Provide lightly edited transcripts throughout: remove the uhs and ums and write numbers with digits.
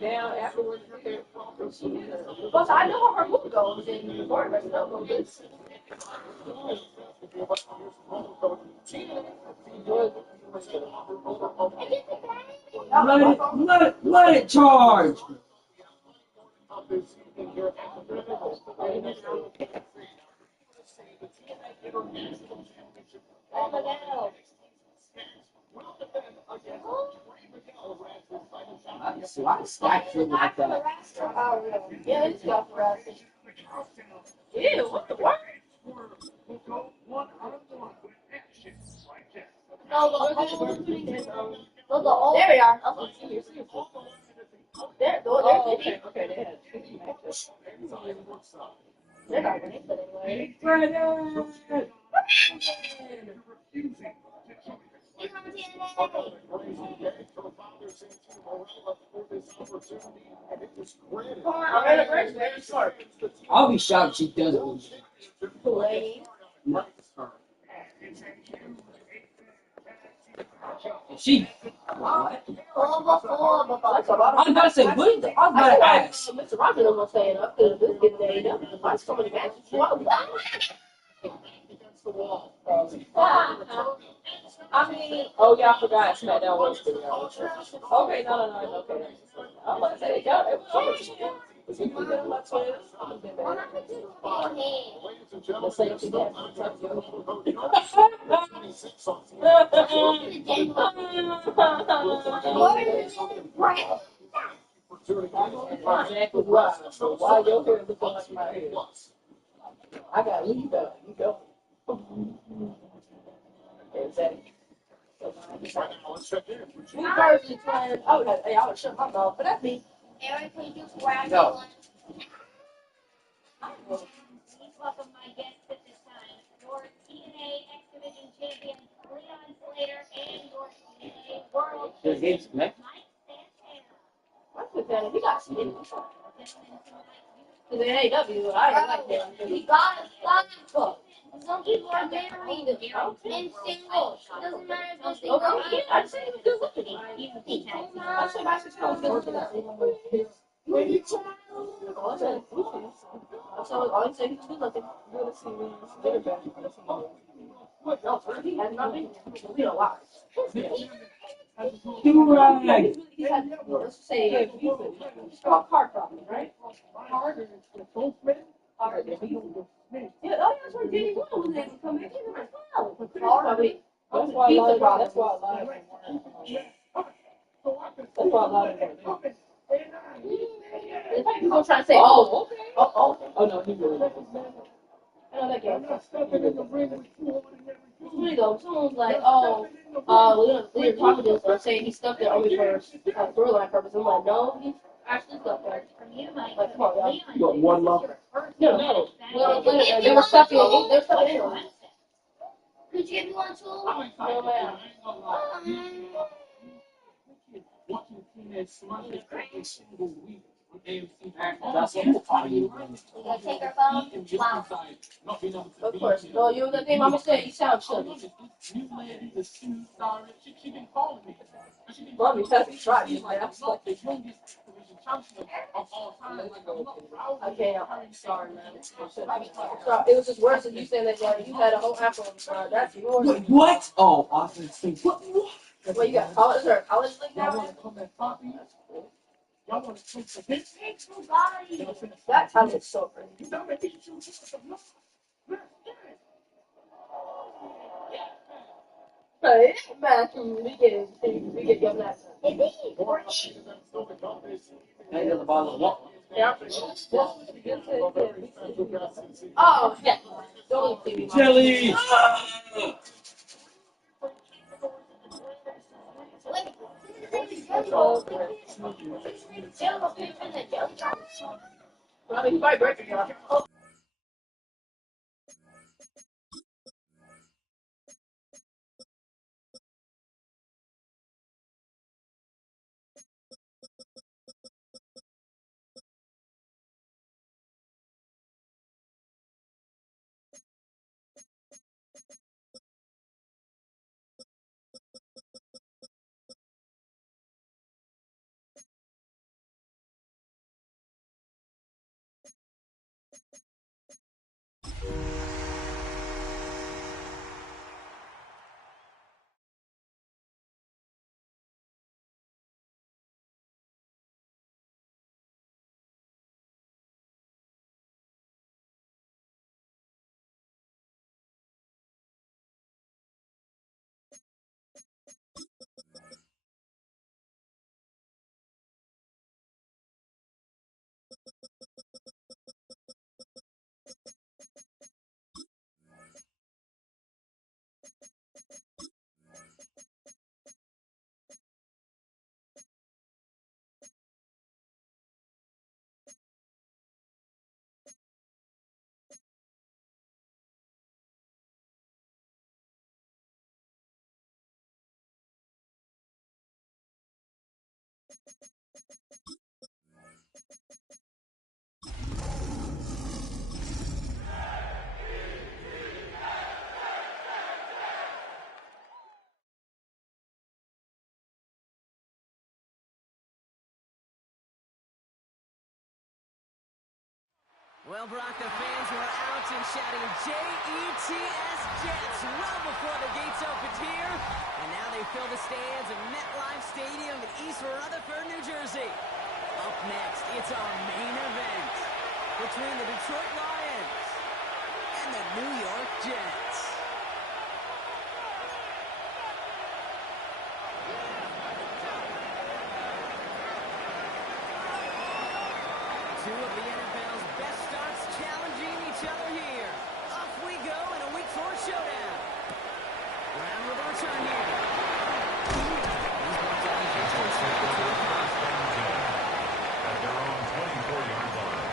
Down afterwards. Plus, I know how her mood goes in the board rest of them. Let it charge. I stacked it like that. Yeah, it's got harassing. Ew, what the what? There we are. There, oh, okay, okay, they had they're not gonna put anyway. I'll be shocked if she doesn't. She. What? I was about to say, what is the, I was about to ask. Mr. Rogers was saying up because this getting made up. Why so many matches? I mean, oh yeah, I forgot SmackDown was the okay, no, it's okay. I'm about to say, y'all, it was if you put them up to the same thing exactly why. Why your hair looking like my hair? I gotta leave that. You go. Exactly. We personally planned. I would shut my mouth, but that's me. Eric, can you grab No. Please welcome my guests at this time. Your TNA X Division champion, Leon Slater, and your TNA World Champion, Mike Santana. What's with that? He got skinny. Because in AEW, I like him. He got a spot. Some people are married and single. It doesn't matter if they're single. I say he was good looking. I say my sister was good looking. So I say he's good looking. Good to see me. Good or bad. He has not been. We don't lie. He's had, let's say, he's got car problem, right? Hard. Yeah, oh, that's why Jenny Wood was able to come back in as well. That's why a lot of that's why a lot of people trying to say, no, he really I know that game. Funny though, someone was like, Leonard Providence are saying he's stuck there only for storyline purpose. I'm like, no, he's actually stuck there. Like, come on, y'all. What, one love? No. Well, they were stuck in England. Could you give me one too? No, man. That's what You gonna take our phone? Wow. Of course. No, you the thing Mama said, you sound chubby. Mommy, that's me trying. He's like, I'm stuck. Okay, I'm sorry, man. Sorry. It was just worse than you saying that you had a whole apple on the side. That's yours. What? Oh, offense. What? Well, you got college, is there a college league now? That time is so crazy. Right, man, we get your last. Hey, the bottle of what? Yeah. Oh, yeah. Don't leave me. Jelly! I mean, my birthday. Well, Brock, the fans were out and shouting J-E-T-S Jets well before the gates opened here. And now they fill the stands of MetLife Stadium in East Rutherford, New Jersey. Up next, it's our main event between the Detroit Lions and the New York Jets. Two of the NFL's best starts challenging each other here. Off we go in a Week 4 showdown. Brown with a return here. He's brought down the first at their own 24-yard line.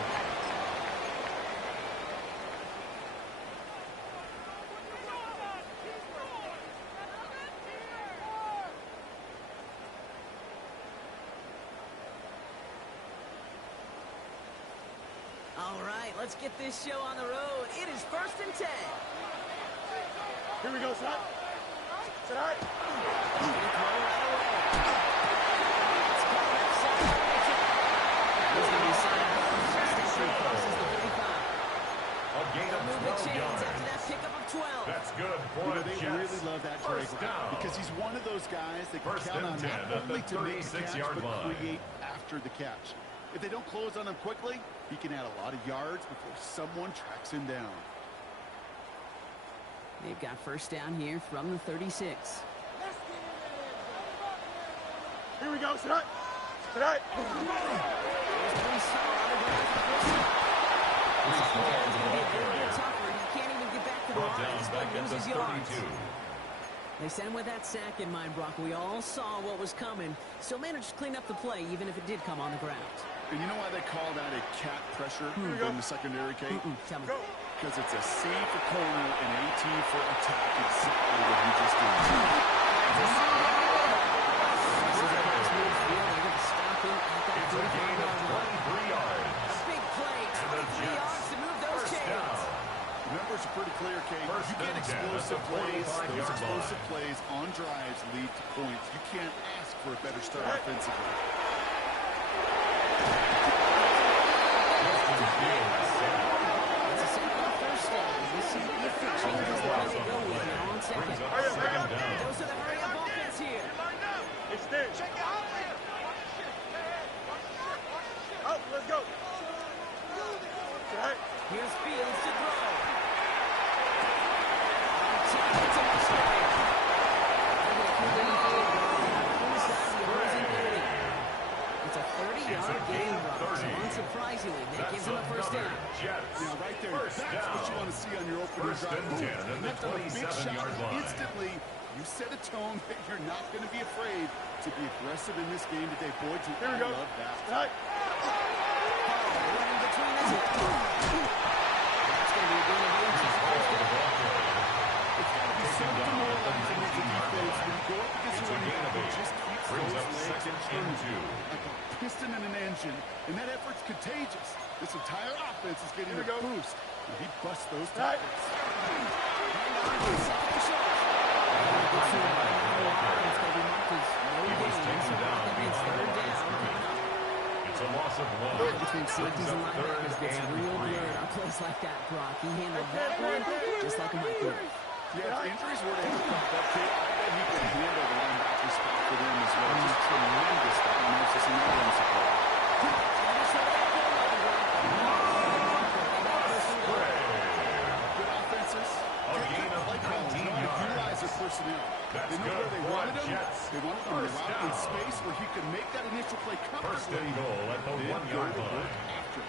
All right, let's get this show on the road. It is 1st and 10. Here we go, son. Tonight. A gain of 12 yards. After that pickup of 12. That's good for the They Jets. really love that First Drake down. because he's one of those guys that can First count and on 10 not at only the to make the catch, 36-yard but line. create after the catch. If they don't close on him quickly, he can add a lot of yards before someone tracks him down. They've got first down here from the 36. Here we go, son. Tonight. Brought down back at the 32. They sent him with that sack in mind, Brock. We all saw what was coming. Still managed to clean up the play, even if it did come on the ground. And you know why they call that a cat pressure in the secondary, Kate? Tell me. Because it's a C for corner and a T for attack. Exactly what he just did. It's a gain of 23 yards. A big play, 23 yards to move those chains. The numbers are pretty clear, Kate. First You get and 10 explosive at the plays. 45-yard Those explosive line. plays on drives lead to points. You can't ask for a better start offensively. It's a simple first down. We'll see if it changes the way they go with it on second. Second down. Those are the hurry-up offense here. It's there. Check it out. Oh, let's go. Here's Fields to throw. It's a mistake. It's a 30-yard gain, Rob. So unsurprisingly, that gives him a first down. Jets. Now, right there, First that's down. what you want to see on your opening First drive. and 10 at the Connect on a big 27-yard shot line. instantly. You set a tone that you're not going to be afraid to be aggressive in this game today. Boy, do I love that. Running between the two. That's going to be a gain of 8. It's got to be so demoralizing as a defense when you go up against a running back who just keeps Brings those up legs second turning and 2. like a piston in an engine, and that effort's contagious. This entire offense is getting a boost, and he busts those tackles. He was taken down behind the line of scrimmage. It's a loss of 1. Between safeties and Brings up linebackers gets third and real 3. blurred on plays like that, Brock. He handled that one just like a microwave. Yeah, if injuries were to pop up, Kate, I bet he can handle the linebacker spot for them as well. Just tremendous diagnosis and that run support. Good offenses. A gain of Play callers 19 know how to yards. utilize their personnel. That's They know good where they for wanted him. Jets. They wanted him First out in down. space where he could make that initial play First comfortably. and goal at the Then 1-yard go to work line. after.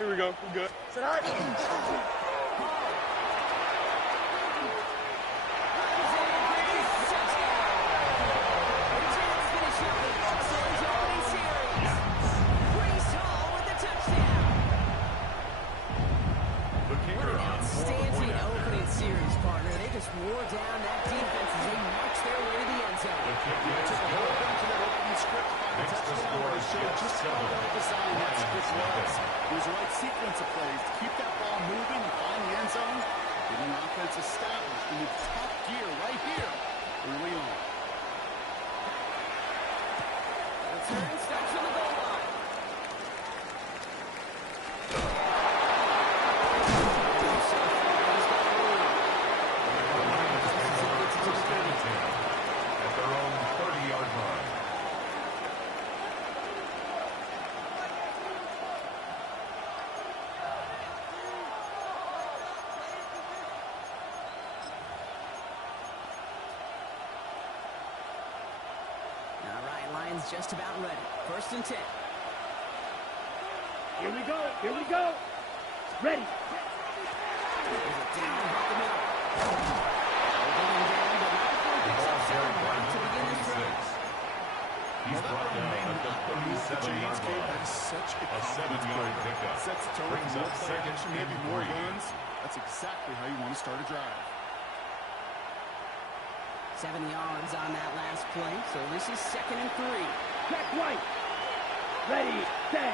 Here we go. We're good. The kicker on for the point after. Opening series, partner. They just wore down that defense as they marched their way to the end zone. The kick is Took a good. hold into that opening script, find a Makes the touchdown, score and show Jets just how 7. well designed that script was. Lions It was the right sequence of plays to keep that ball moving and find the end zone, getting the offense established in its top gear right here early on. Return starts on the goal line. is just about ready. 1st and 10. Here we go. Here we go. Ready. There's a down about the middle. Going down, but not before he picks up 7 to begin this drive. He's brought down at the 37-yard line. That is such a A 7-yard pickup. Sets the tone Brings for up more play second action, and maybe more 3. runs. That's exactly how you want to start a drive. 7 yards on that last play, so this is 2nd and 3. Check right. Ready. Set.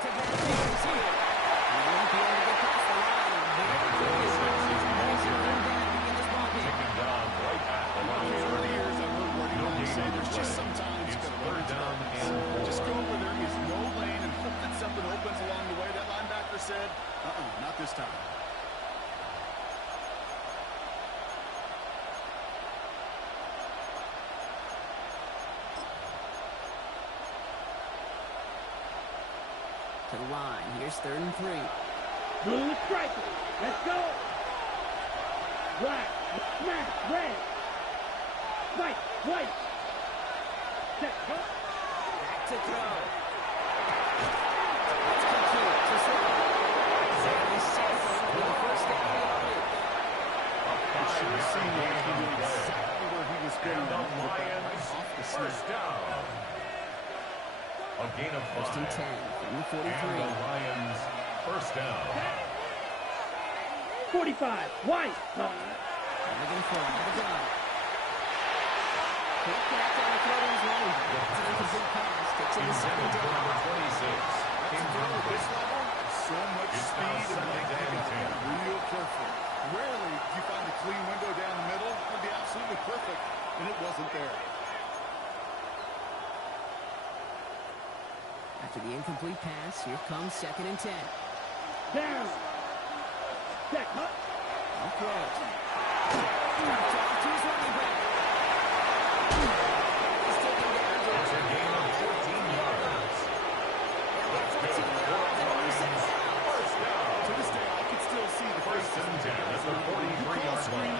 To that defense here. He won't be able to get past the line. Taken down right at the line. For the years, I've heard Marty Long say there's just sometimes It's you got to third down and 4. just go where there is no lane and hope that something opens along the way. That linebacker said, not this time. To the line. Here's 3rd and 3. Doing the striker. Let's go. Right. Smash. Red. Right. Right. Set. Go. Back to throw. That's complete to Sloan. He's safe for the 1st down yardage. You should have seen that he knew exactly where he was going. And the Lions Off the first snap. down. A gain of 1st and 5. 10 from the 43. And the Lions first down. 45. White. Looking for the gun. Quick back on the throw to his running back. It's an incomplete pass. Takes it to 2nd down. Number 26. Came from This level, so much It's speed now and second length. You and got to 10. be real careful. Rarely do you find a clean window down the middle. It would be absolutely perfect, and it wasn't there. After the incomplete pass, here comes 2nd and 10. Down. Check. Up. I'll throw it. Dropped off to his running back. He's taken down to It's a gain of 14 yards. about 14 yards and a new second down. First down. To this day, I can still see the First and 10 at the 43-yard line.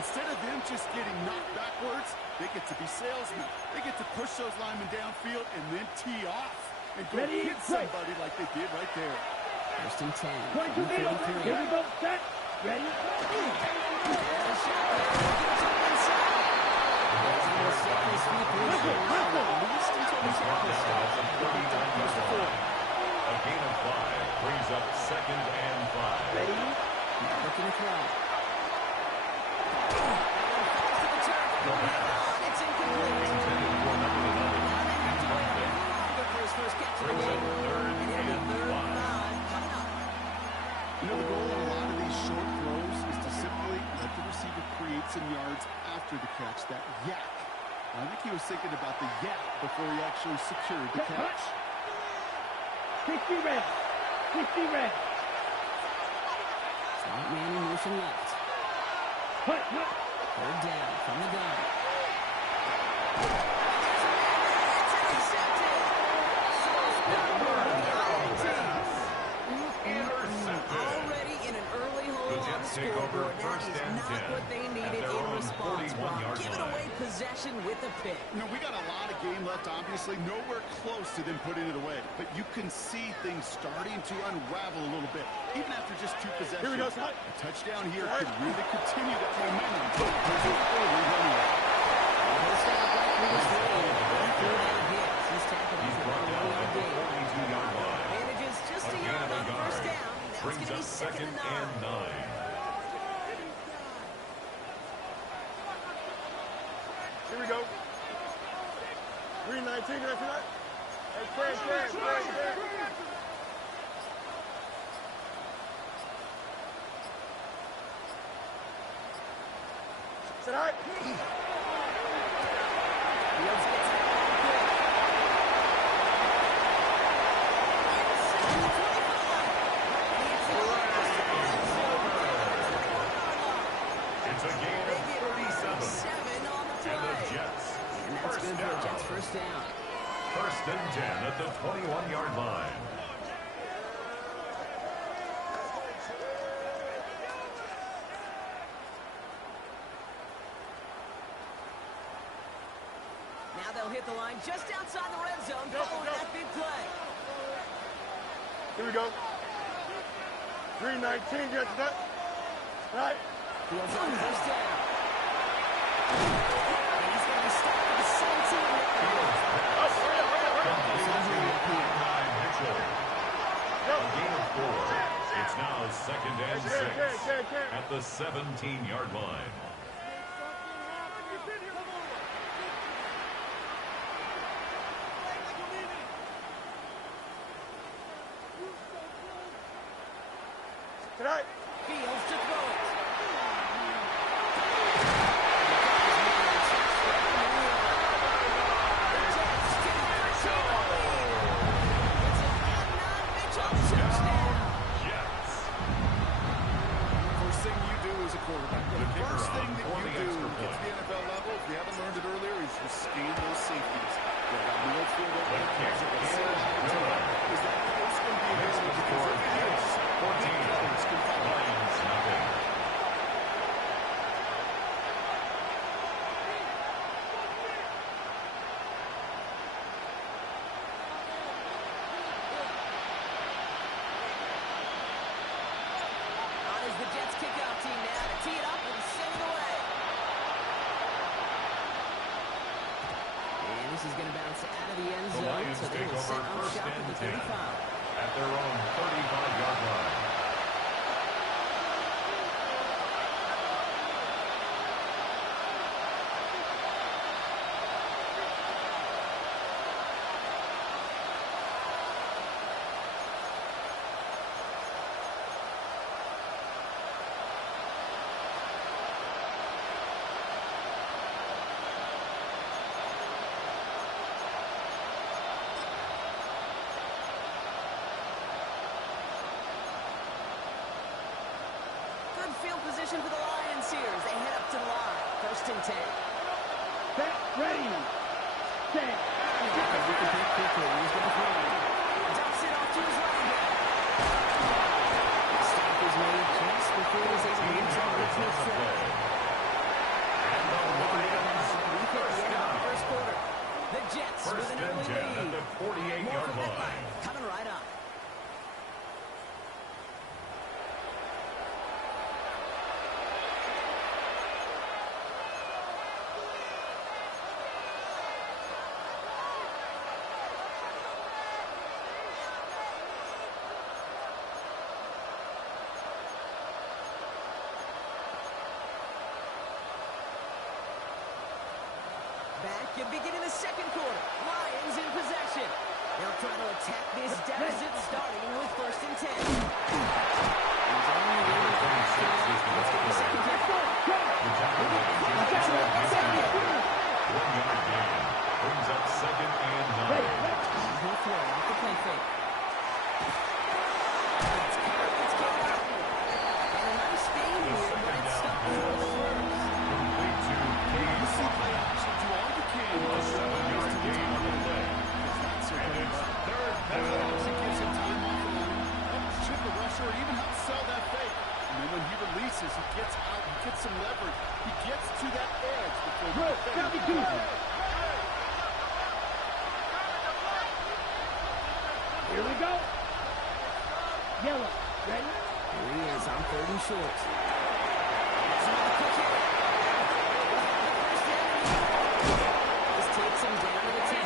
Instead of them just getting knocked backwards, they get to be salesmen. They get to push those linemen downfield and then tee off and go Ready, hit somebody like they did right there. 1st and 10. 22 meters. 43. Here we go. Set. Ready. And a shot there. Gets up inside. He's going to set his feet for his Hustle, hustle. at least until the Brought tackle down starts. at the 39-yard line. A gain of 5 brings up 2nd and 5. Ready. Looking to throw. Falls to the turf. It's incomplete. Intended for number 11. Longer for his first catch of the Brings up game. 3rd And he'll be and 3rd and 5. 5 coming up. You know, the goal on a lot of these short throws is to simply let the receiver create some yards after the catch, that yak. I think he was thinking about the yak before he actually secured the catch. 60 red. 60 red. Slot man in motion left. Hut, hut. 3rd down from the gun. Already in an early hole The on the Jets take over scoreboard. That first is and not 10 what they at needed their in own response. 41-yard Giving line. away possession with a pick. You know, we got a lot of game left, obviously. Nowhere close to them putting it away. But you can see things starting to unravel a little bit, even after just 2 possessions. Here we go, son. A touchdown here could really continue that momentum. There's an early running. He'll start back with his lead. 3rd hits. He's tackled He's for brought a down 1-yard at the gain. 42-yard line. Advantages just A a gain yard of a on the first yard. down. Now it's Brings going to up be 2nd 2nd and 9. and 9. Here we go. Green 19, did I see that? Hey, Cam. Sit all right? Fields gets it out quick. Inside the 25. It's lost. It's a gain They of get 37. 7 on the And the play. Jets And that's first good for the down. Jets' first down. First and 10 at the 21-yard line. Now hit the line just outside the red zone following that big play. Here we go. 3:19, get that. Right. Fields on first down. And he's going to be stopped at the 17. A gain of 4. It's now 2nd and 6 at the 17-yard line. Tonight. Fields to throw it. The first thing that you do at the NFL level, if you haven't learned it earlier, is you scan those safeties. You got middle field open, is that post going to be available to convert hits? 14 players can follow. Lions nothing. The Jets kickoff team now to tee it up and send it away. And this is going to bounce out of the end The zone, Lions so they take will over set up first shop and at the 10 35. at their own 35-yard line. Good field position for the Lions here as they head up to the line. 1st and 10. Set, ready, set. Dumps it off to his running back. The stop is made just before he's able to get on the field set. And the Lions first down. First quarter. The Jets with First an and early 10 at lead. the 48-yard line. Coming right up. Back and beginning the second quarter. Lions in possession. They'll try to attack this deficit starting with 1st and 10. He's only able to let's get the second down. The tackle makes it 1-yard gain. Brings up 2nd and 9. He'll throw off the play fake. It's caught up. And a nice gain here, but it's stopped before the first. Complete to You see play action, do all you can. a 7-yard gain on the play. And it's 3rd That down. actually gives him time off the line. Helps chip the rusher, or even helps sell that fake. And then when he releases, he gets out, he gets some leverage. He gets to that edge before the defender. Here we go. Yellow, ready? Here he is on 3rd and short. This takes him down to the 10.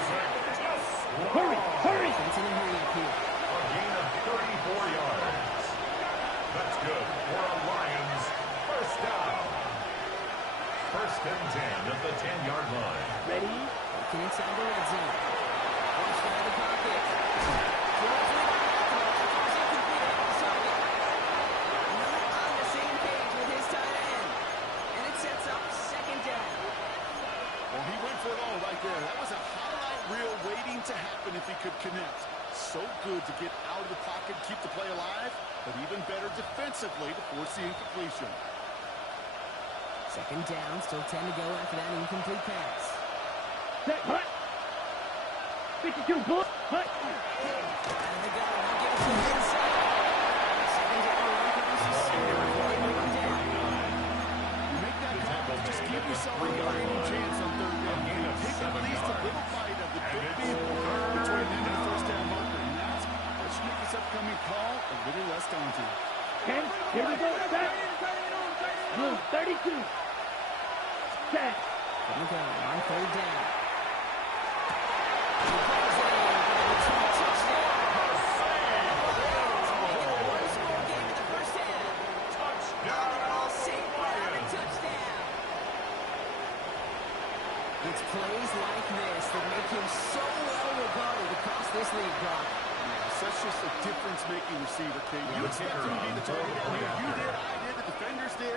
Hurry, hurry. It's in a hurry up here. A gain of 34 yards. That's good for a Lions first down. 1st and 10 at the 10-yard line. Ready? Working inside the red zone. Watch out of the pocket. Throws it back. Throws it complete off the target. Not on the same page with his tight end. And it sets up 2nd down. Well, he went for it all right there. That was a highlight reel waiting to happen if he could connect. So good to get out of the pocket, keep the play alive, but even better defensively to force the incompletion. 2nd down, still 10 to go after that incomplete pass. Set, hut. 52, bullet, hut. Out of the gun, they'll give it to the inside. 2nd down, run produces 7. They move him down. You make that call, just keep give at the yourself a 3-yard fighting line. chance on third A down. gain of Take at 7 least a yards. little bite of the And big it's beef between them and the third first down down. marker. And that's what should make this upcoming call a little less daunting. 10, here we go, set. Blue, 32. Set. Here we go on third down. It's plays like this that make him so well regarded across this league, Brock. Such just a difference-making receiver, Kate. You expect him to be the target area. You did, I did, the defenders did.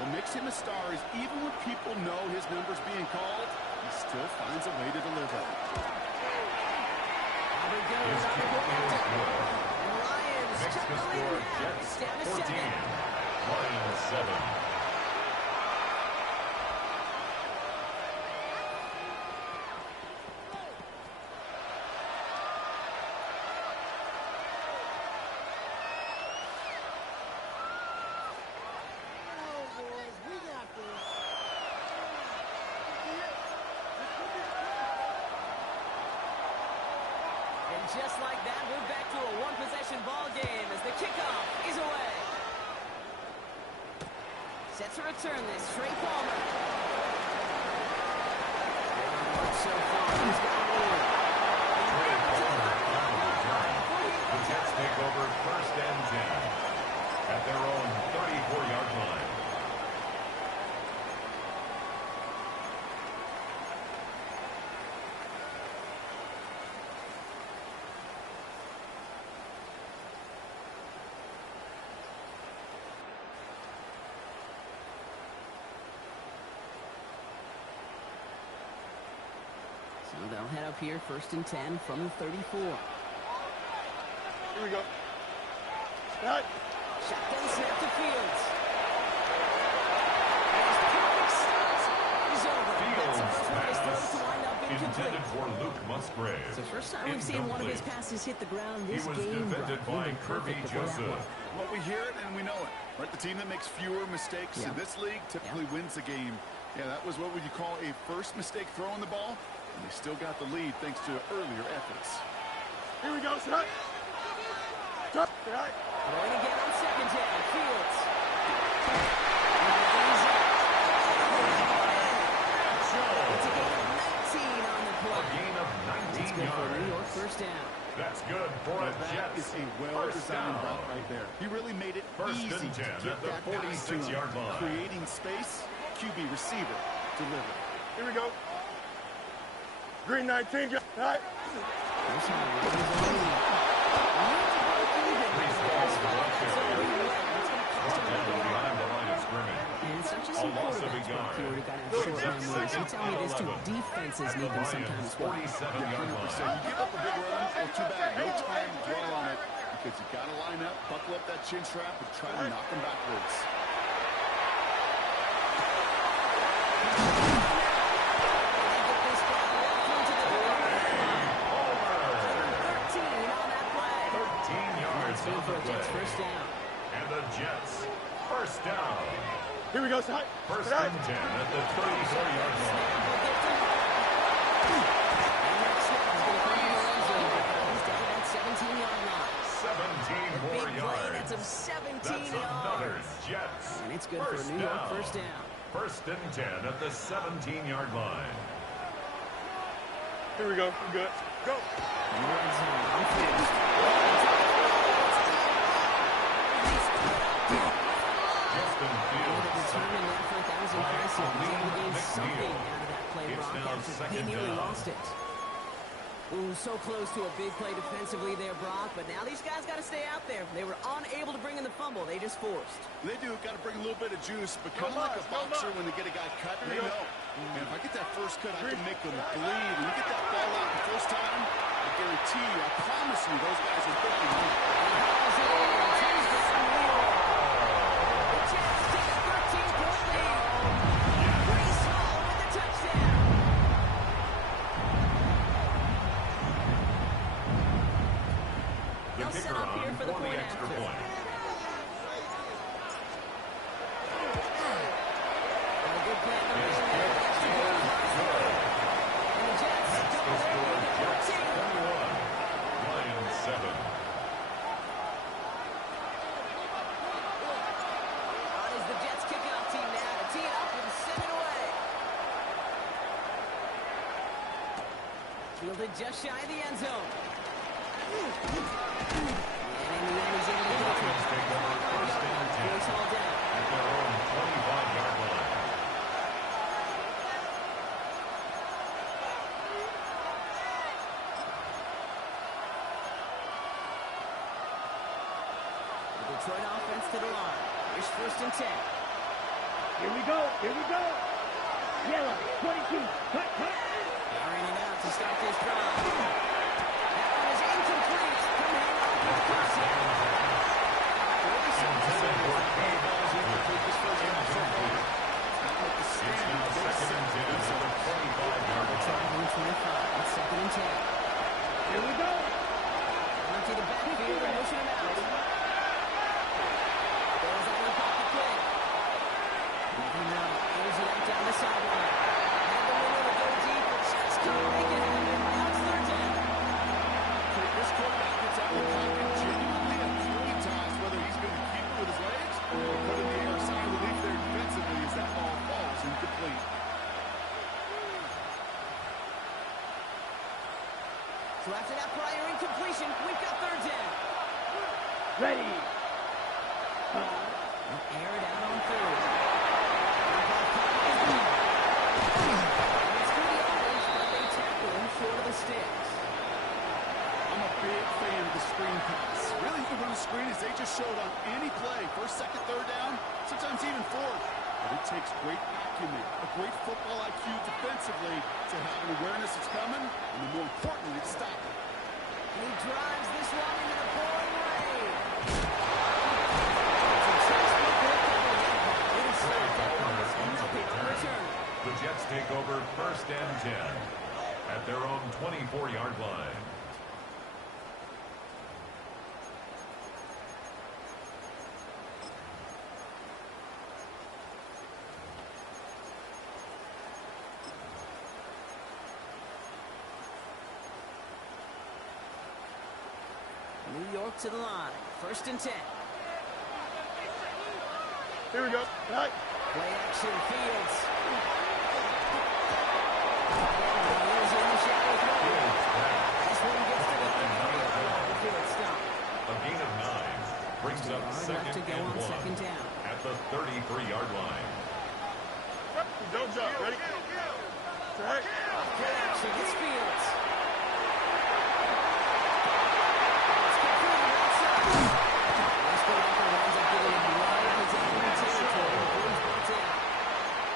What makes him a star is even when people know his number's being called, he still finds a way to deliver. There goes on the momentum. And Lions Makes check the the score lead now. Jets It's down to 14, 7. Lions 7. And just like that, we're back to a one-possession ball game as the kickoff is away. Set to return this, Trey Palmer. So far, he's got a lead. The Jets take over first and 10 at their own 34-yard line. So they'll head up here, first and 10 from the 34. Here we go. Right. Shotgun snap to Fields. His perfect start is over. That's the first one of his throws to wind up incomplete. Intended for Luke Musgrave. It's the first time we've seen one of his passes hit the ground this He was game. defended Brock. by He'd been perfect Kirby before that Joseph. one. Well, we hear it and we know it. Right? The team that makes fewer mistakes Yeah. in this league typically wins the game. Yeah, that was what would you call a first mistake throwing the ball, and they still got the lead thanks to earlier efforts. Here we go, set. Right. Going again on second down. Fields. It's a gain of 19 on the A play. gain of That's 19 good for a New York yards. first down. That's good for a That Jets is a first well-designed down. route right there. He really made it First easy and 10 to at get the that pass to 46-yard him. line. Creating space, QB receiver, deliver. Here we go. Green 19, right. There's how it runs on the lead. And it's not just some quarterbacks, Brock, who already got out short memories. You tell me this too. Defenses need them sometimes. Well, 47-yard line. So you give up a big run, well, too bad. No time to dwell on it because you got to line up, buckle up that chin strap, and try to knock them backwards. On the for a Jets play. first down. And the Jets first down. Here we go, set. First Right. and 10 at the 34-yard line. And that snap is going to come from the end zone. He's down at that 17-yard line. 17 A more big play, yards. that's of 17 That's another yards. Jets. And it's good for a New York first down. First and 10 at the 17-yard line. Here we go. We're good. Go. In the red zone, on Fields. Justin The Fields. determined effort, that was impressive. He was able to gain something out of that play, It's Brock, now after he second nearly down. lost it. Ooh, so close to a big play defensively there, Brock, but now these guys got to stay out there. They were unable to bring in the fumble. They just forced. They do. Got to bring a little bit of juice, but kind of like a boxer when they get a guy cut, they know. And if I get that first cut, I can make them bleed. When you get that ball out the first time, I guarantee you, I promise you, those guys are thinking, The Jets take a 13-point lead. Brees Hall with the touchdown. The They'll set kicker up here on for the for the point extra after. point. A good play on the Fielded just shy of the end zone. And in the end, he's able to get it to Lions take over first and 10 Force all down. at their own 25-yard line. The Detroit offense to the line. Here's first and 10. Here we go. Here we go. Yellow. 22. Cut, cut. Airing it out to start this drive. That one is incomplete. Come hand off with the crosshair. Intended for K-Balls incomplete. This first down is incomplete. It's now second and 10 at the 25-yard line. 25. It's second and 10. Here we go. Empty the backfield and motion him out. Goes out of the pocket quick. Moving right. Airs it out down the sideline. Had the window to go deep, but just can't make it happen. Now it's third down. This quarterback gets out of the pocket genuinely a few times, whether he's going to keep it with his legs or put in the air. Sign of relief there defensively as that ball falls incomplete. So after that prior incompletion, we've got third down. Ready. They'll air it out on third. It's good yardage, but they tackle him short of the sticks. I'm a big fan of the screen pass. Really, you can run a screen as they just showed on any play. First, second, third down, sometimes even fourth. But it takes great acumen, a great football IQ defensively to have an awareness it's coming, and the more importantly, to stop it. And he drives this one into the pouring rain. The Jets take over first and 10 at their own 24-yard line. New York to the line. First and 10. Here we go. Right. Play action, Fields. He's in the shadow throw. This one gets to the 33 before it's stopped. A gain of 9 brings up Left to second go and on 1 second down. at the 33-yard line. Don't jump. Ready? Right. Play action, it's Fields.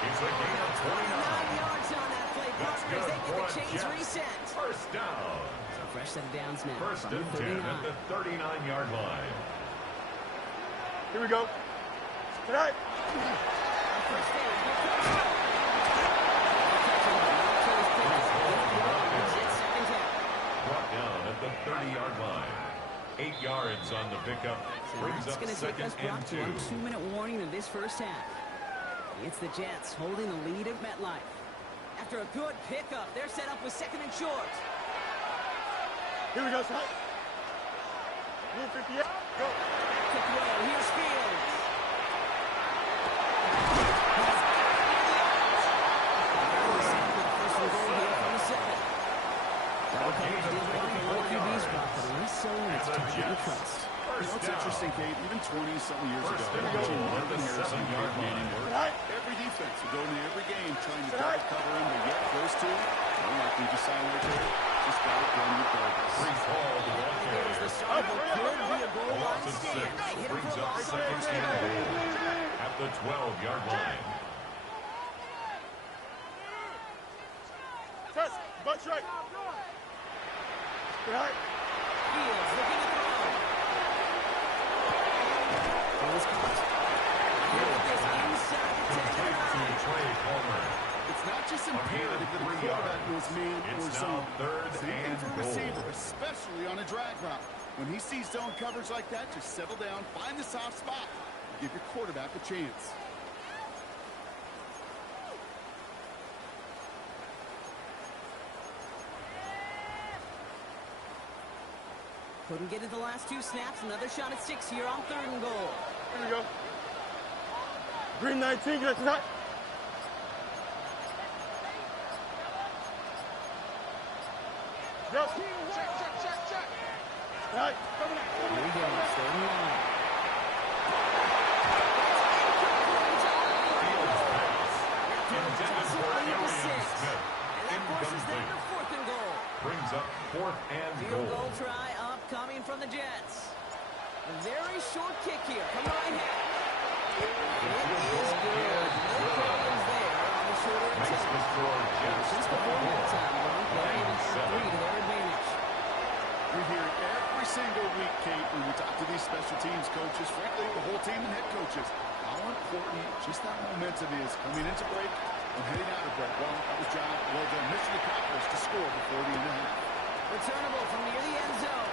It's a gain of 29. Yards on that play, That's partners. good They for get a the chains Jets. reset. First down. So fresh set of downs now. First from and the 10 39. at the 39-yard line. Here we go. Tonight. First down. Second down. Brought down at the 30-yard line. 8 yards on the pickup. Brings That's up going to take us second and brought to 2. a 2-minute warning of this first half. It's the Jets holding the lead at MetLife. After a good pickup, they're set up with second and short. Here we go, son. Blue 58. Go. To throw, here's Fields. First and goal here from the second. Double coverage deals right from one of QB's drop, but less so when it's target trust. You know, it's interesting, Kate. Even 20-something years First ago, and watching goal at Marvin the Harrison 7-yard and Manning line. work. Every defense would go into every game trying to double cover him, but yet close to him. Unlikely to sign right there. Just got it done regardless. Brees Hall, the ball Here's carrier. the start of what could be a goal A loss line of 6 stand. They hit him brings for up loss. second and goal at the 12-yard line. Test. Butt straight. Right. Fields looking at the run. Goes caught. Here with this inside the 10-yard To Trey Palmer. It's not just imperative that a 3 quarterback yards. knows man or It's now zone. third Same thing and for a goal. receiver, especially on a drag route. When he sees zone coverage like that, just settle down, find the soft spot, and give your quarterback a chance. Couldn't get it the last 2 snaps. Another shot at 6 here on third and goal. Here we go. Green 19. Get it tonight. Go. Check. All right. Here we go. Third and long. Intended for Arian Smith. And that forces them to fourth and goal. Brings up 4th and Field goal. goal try upcoming from the Jets. A very short kick here from the right hand. It is good. No problems there on the shorter Makes attempt. the score Jets Just before 24. halftime, Ron, playing with 3 to their advantage. We hear it every single week, Kate, when we talk to these special teams coaches, frankly, the whole team and head coaches, how important just that momentum is coming into break and heading out of break. Well, that was job well done. Mission accomplished to score before the end of half. Returnable from near the end zone.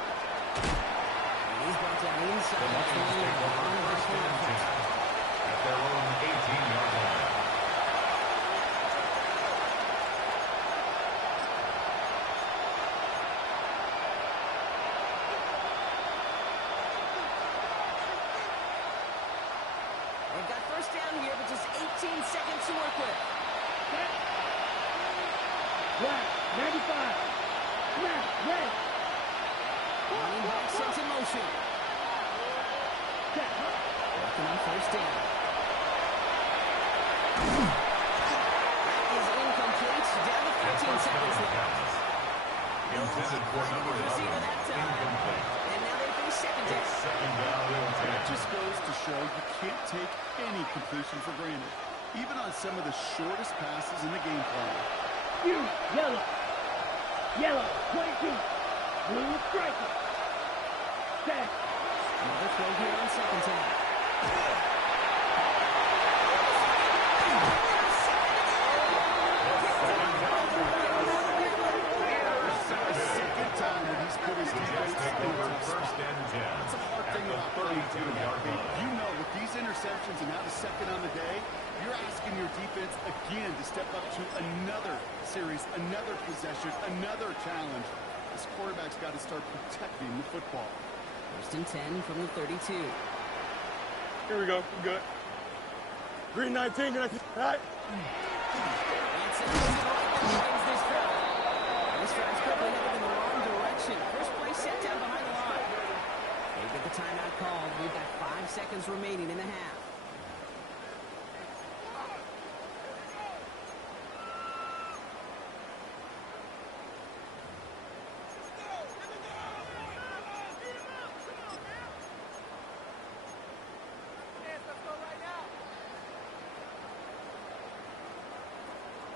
And he's brought down The inside the Lions 20 take over on the 1st and back. 10 at their own 18-yard line. They've got first down here, but just 18 seconds to work with. Set. Right. 95. Snap. Red. Running back sent in motion. Set. Working on first down. That is incomplete. Down to 13 seconds left. Intended for number 11. Incomplete. And now they face second down. It's 2nd down and 10. That just goes to show you can't take any completion for granted, even on some of the shortest passes in the game plan. You. Yellow. Yellow. 22. Blue striker. Set. Another throw here on second down. Second time that he's put his The Jets defense take in a over tough 1st spot. and 10 That's a hard at thing the about 32-yard line. You know, with these interceptions and now the second on the day, you're asking your defense again to step up to another series, another possession, another challenge. This quarterback's got to start protecting the football. First and 10 from the 32. Here we go. We're good. Green 19. All right. And Sanders is right back against this drive. This drive's quickly headed in the wrong direction. First play set down behind the line. They get the timeout called. We've got 5 seconds remaining in the half.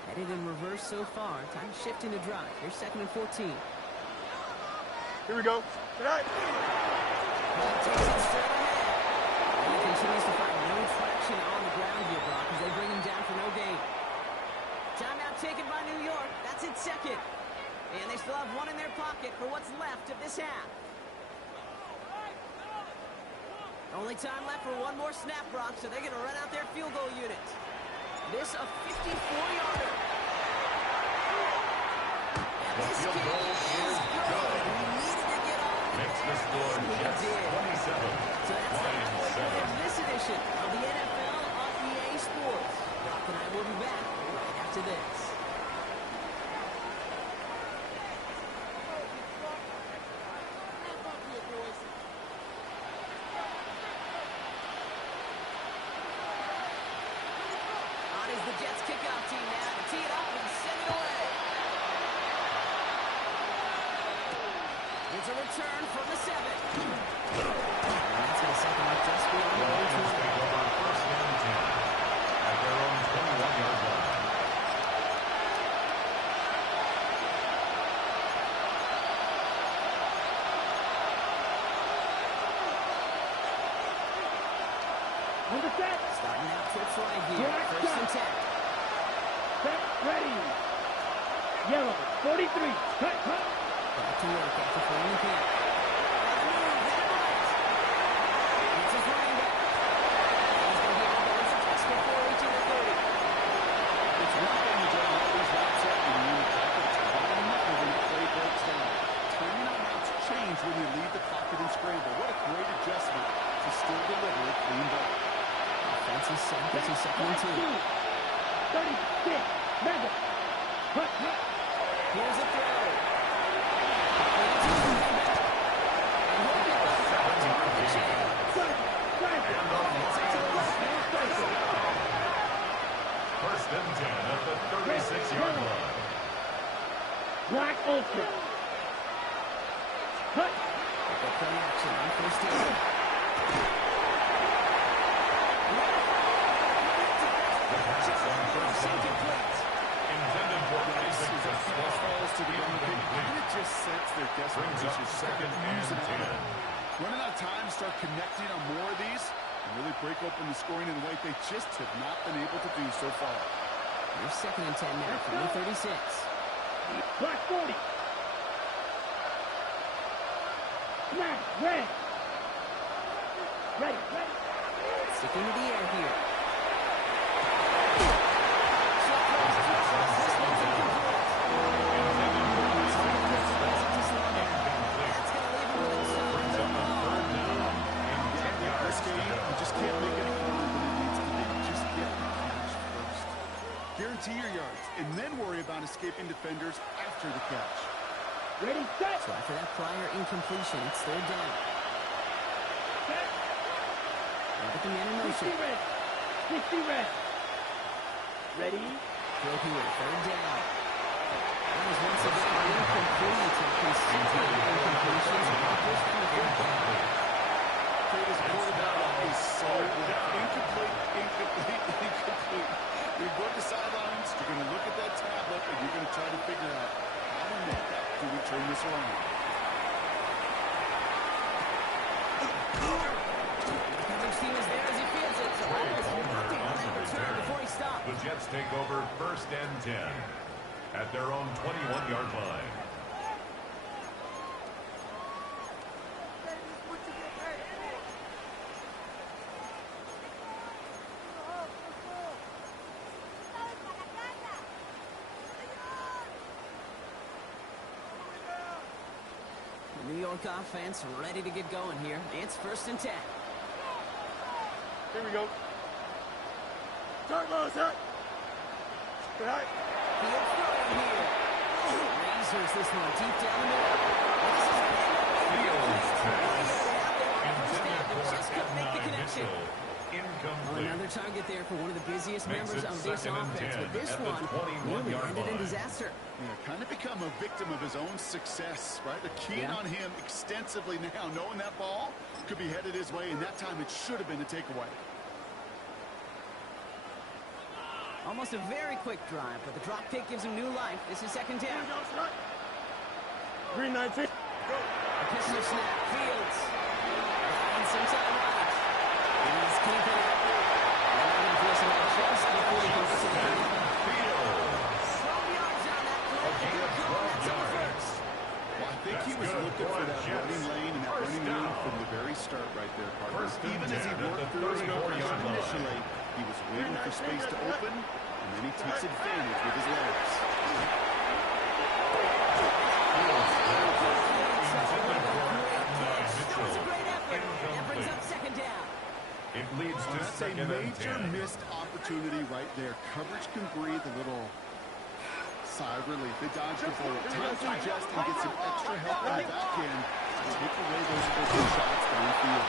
Headed in reverse so far. Time to shift into drive. Here's 2nd and 14. Here we go. All right. Takes it straight ahead. And he continues to find no traction on the ground here, Brock, as they bring him down for no gain. Timeout taken by New York. That's its second. And they still have one in their pocket for what's left of this half. Only time left for one more snap, Brock, so they're going to run out their field goal unit. This a 54-yarder. And The this field kick goal is good. He needed to get off. Makes the score And he Jets did. 27. So that's the Lions halfway point 7. of this edition of the NFL on EA Sports. Brock and I will be back right after this. On is the Jets kickoff team now to tee it up and send it away. It's a return from the 7. And that's going to set them up just beyond The the Lions goal take over 1st and 10 at their own 21-yard line. Number set. Starting out trips right here. Black First and shot. 10. Set. Ready. Yellow. 43. Cut. Back to work after throwing the camp. And a move, hit it right. It's his running back. He's going to get into this just before reaching the 30. It's one thing to draw all these routes up and you pocket to bottom up when the play breaks down. Timing on routes change when you leave the pocket and scramble. What a great adjustment to still deliver a clean ball. Offensive set. This is 2nd and 2. 36. Mega. Cut. Here's a throw. answer. Cut. Play action on first down. Intended for basic falls to the ground. I can just sense their brings up desperation. second and 10. Running out of time, start connecting on more of these, and really break open the scoring in a way they just have not been able to do so far. Here's second and 10 now from the 36. Black 40. Snap. Red. Ready. Sticking to the air here. Guarantee your yards, and then worry about escaping defenders after the catch. Ready, set. So after that prior incompletion, it's third down. Set. Look at the man in 60 motion. red. 60 red. Ready. Throw here, third down. That was once again incomplete. Consecutive incompletions. This quarterback is so incomplete. You go to the sidelines, you're going to look at that tablet, and you're going to try to figure out how in the heck do we turn this around. Coverage team is there as he feels it. So almost nothing on that return before he stops. The Jets take over first and 10 at their own 21-yard line. The New York offense ready to get going here. It's first and 10. Here we go. Start low, set. Good night. Field throw here. Razors this one deep down the middle. Just couldn't make the connection. Incomplete. Another target there for one of the busiest Makes members it of this second and offense. 10 But this at the one 21-yard really ended in line. disaster. Yeah, kind of become a victim of his own success, right? They're keying on him extensively now, knowing that ball could be headed his way, and that time it should have been a takeaway. Almost a very quick drive, but the drop kick gives him new life. This is second down. Green 19. Go. A pistol snap. Fields. And some time on it. He's keeping it. And forcing that chest before he goes to the field. 12 yards on that play. Here comes the first. Well, I think he was looking for that running lane and that running room from the very start right there, partner. Even as he worked through his progression initially, he was waiting for space to open, and then he takes advantage with his legs. It leads to That's a second and major 10. missed opportunity right there. Coverage can breathe a little sigh of relief. They dodged the bullet. Time to adjust and get some extra help on the back end to take away those open shots downfield.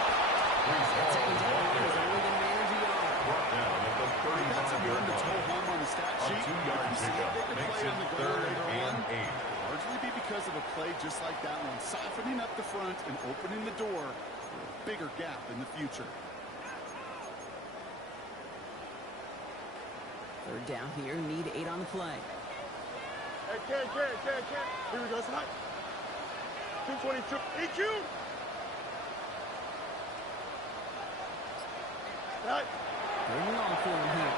Brought down at the That's a 35-yard run that's line. home on the stat A sheet. 2-yard If you see a pickup bigger makes play it on the ground third later and on, 8. largely be because of a play just like that one, softening up the front and opening the door for a bigger gap in the future. Third down here. Need 8 on the play. Hey, Ken. Here we go, tonight. 222. EQ. Right. Third and long for him here.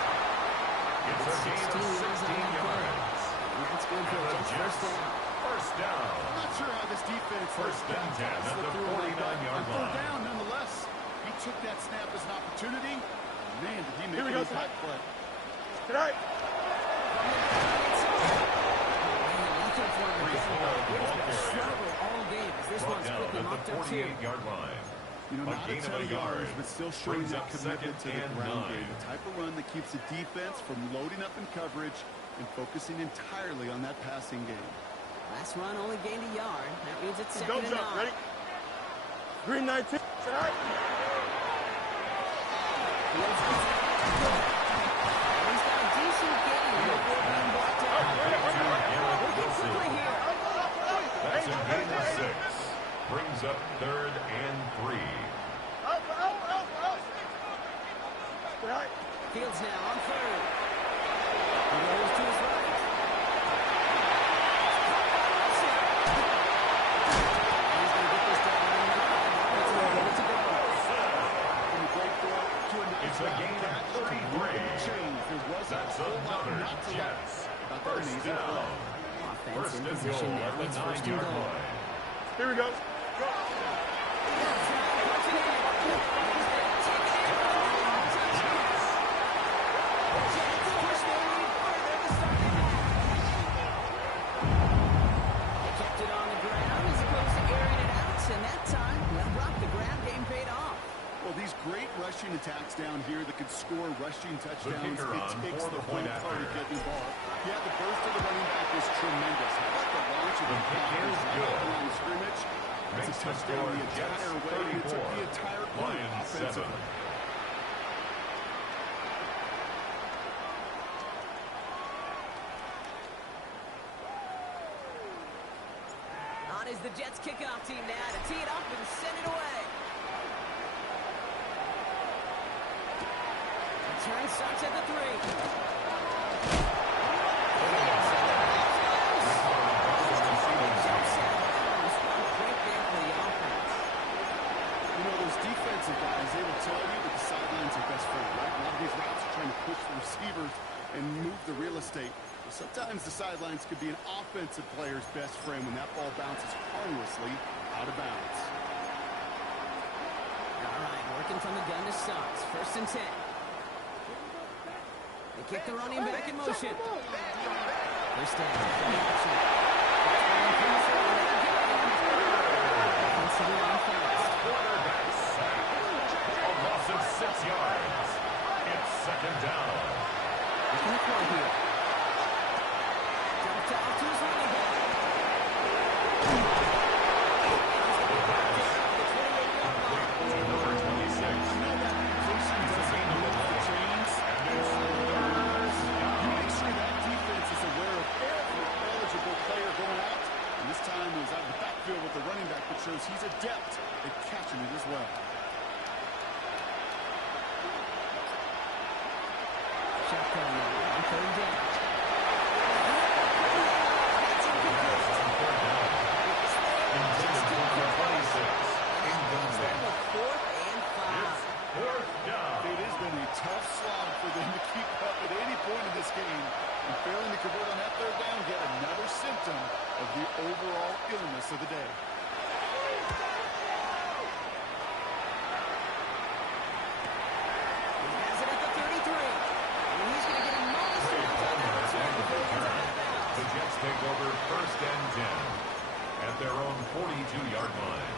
It's a gain of 16 yards. That's good for The Jets. Jets, first down. I'm not sure how this defense First and 10 at the 49-yard third line. down nonetheless. He took that snap as an opportunity. Man, did he make Here we an go, impact play. Tonight. Brought down at the 48-yard line. You know, A not a gain of ton a of yard. yards, but still showing Brings that up commitment to second the and ground 9. game. The type of run that keeps the defense from loading up in coverage and focusing entirely on that passing game. Last run only gained a yard. That means it's Go second and jump. 9. Ready? Green 19. Tonight. Fields gets it out to Brock. And he's got a decent gain before being blocked out. Working quickly here. That's a gain of 6. Brings up 3rd and 3. Fields now on 3rd. He rolls to his right. He's going to get this down in the 5 yards and get it to go. It's a gain of 33. That's another Jets. First down. Offense in First and position goal now. at the It's first and 9-yard goal. line. Here we go. Kept it on the ground as opposed to airing it out, and that time, when Brock, the ground game paid off. Well, these great rushing attacks down here that could score rushing touchdowns, kicker it on takes for the the whole point party after. getting the ball. Yeah, the burst of the running back was tremendous. How about the launch of the kick is good. line of scrimmage? It's Makes a the touchdown score the Jets entire way, and it took 34. the entire play Lions 7. offensively. On is the Jets kickoff team now to tee it up and send it away. Return starts at the 3. You know, those defensive guys, they will tell you that the sidelines are best friend, right? A lot of these routes are trying to push the receivers and move the real estate. But sometimes the sidelines could be an offensive player's best friend when that ball bounces harmlessly out of bounds. All right, working from the gun to start. First and 10. They kick the running back in motion. First down. Offensively on fast. Quarterback sack. A loss of 6 yards. It's 2nd down. Looking to throw here. Dumped off to his running back. Number 26. Make sure that defense is aware of every eligible player going out. And this time he was out of the backfield with the running back, which shows he's adept at catching it as well. Shotgun now on 3rd down. Intended for number 26. Incomplete. 4th and 5. 4th down. It has been a tough slog for them to keep up at any point in this game. And failing to convert on that 3rd down, get another symptom of the overall illness of the day. He has it at the 33. And he's going to get a modest amount of bounce here before he gets out of bounds. The Jets take over 1st and 10 at their own 42-yard line.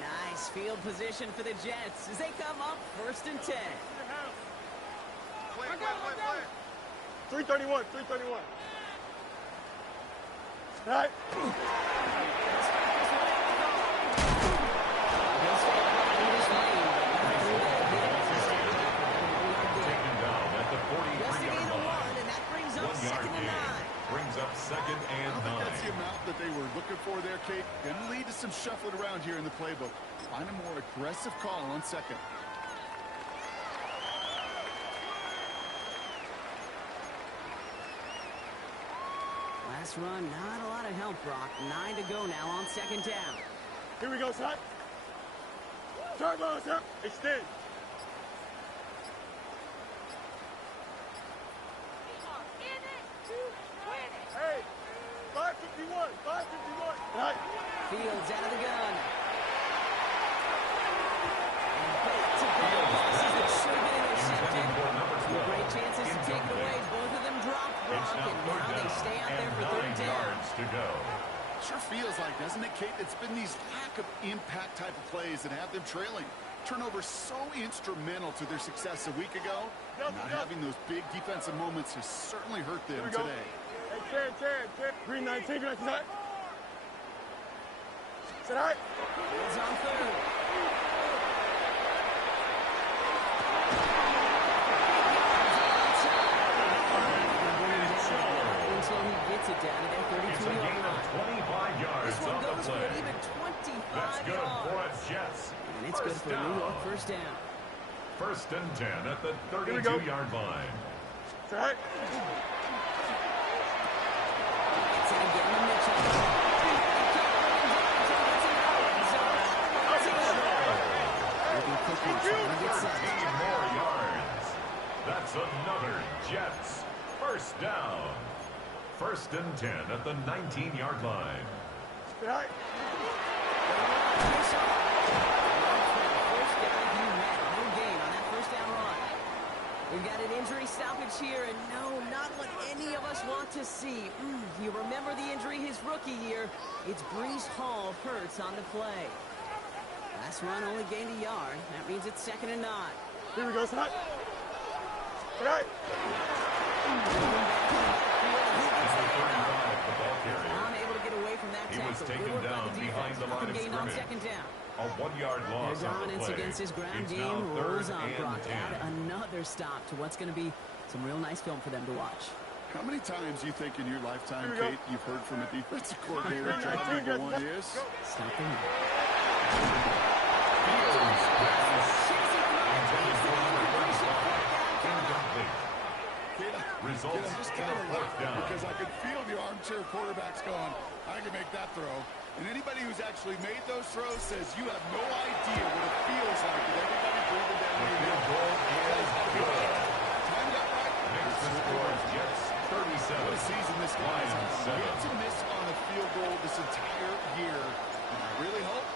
Nice field position for the Jets as they come up 1st and 10. Play. 331. All right. Taken down at the Just a gain 43-yard of 1, line. and that brings up 1 yard 2nd and gain. 9. Brings up 2nd I and don't think that's the 9. amount that they were looking for there, Kate. Going to lead to some shuffling around here in the playbook. Find a more aggressive call on 2nd. Last run, not a lot of help, Brock. 9 to go now on 2nd down. Here we go, son. Turbo, sir. Extend. Hey, 551. All right. Fields out of the gun. And back to back passes that should have been intercepted. Intended for number Two 12. great chances to take it away. Both of them dropped, It's Brock, now and 3rd now they down stay out there and for 3rd 9 down. yards to go. Sure feels like, doesn't it, Kate? It's been these lack of impact type of plays that have them trailing. Turnovers so instrumental to their success a week ago. Not having those big defensive moments has certainly hurt them Here we go. today. Hey, 10. Green 19. Sit high. He's on third. Until he gets it down to their It's a 32-yard gain of line. 25 yards This one on the goes for play. an even 25 That's good for yards. a Jets. And it's good First for a New York down. first down. First and 10 at the Here we go. 32-yard line. Sit high. It's in again to Mitchell. Looking quickly, trying to get set. 13 more yards. That's another Jets. First down. First and 10 at the 19-yard line. Sit high. First down, he met. No gain on that first down run. We've got an injury stoppage here, and no, not what any of us want to see. You remember the injury his rookie year. It's Breece Hall hurts on the play. Last run only gained a yard. That means it's 2nd and 9. Here we go. Sit high. Sit high. The ball carrier. Unable to get away from that He tackle. was taken Good work by down the behind defense. the line of Gain on scrimmage. 2nd down. A 1-yard Their loss on the dominance play. against his ground It's game now rolls 3rd on, and Brock. 10. Add another stop to what's going to be some real nice film for them to watch. How many times you think in your lifetime, Here we go. Kate, you've heard from a defensive coordinator job number one is? Stop them. Fields passes. Intended for number 35. Incomplete. Results just in kind a of fourth down. because I can feel the armchair quarterbacks going, I can make that throw. And anybody who's actually made those throws says you have no idea what it feels like with everybody breathing down The your field goal is good. Time got right. Makes the score Jets 37. What a season this guy Lions has. 7. Yet to miss on a field goal this entire year. And I really hope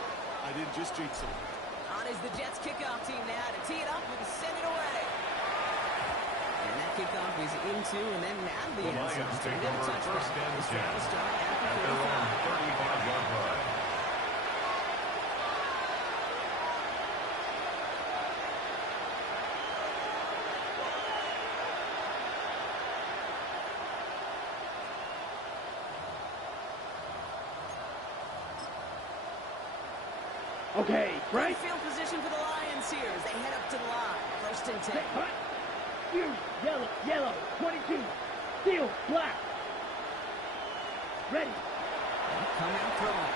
I didn't just jinx him. On is the Jets kickoff team now to tee it up and to send it away. And that kickoff is into and then out of the The end zone. Lions take And then a over touchdown. first and This 10 drive will start at the at their own 35. 35-yard line. Okay, Great right? field position for the Lions here as they head up to the line. First and 10. Hut. You, yellow, yellow, 22. Steel, black. Ready. Come out throwing.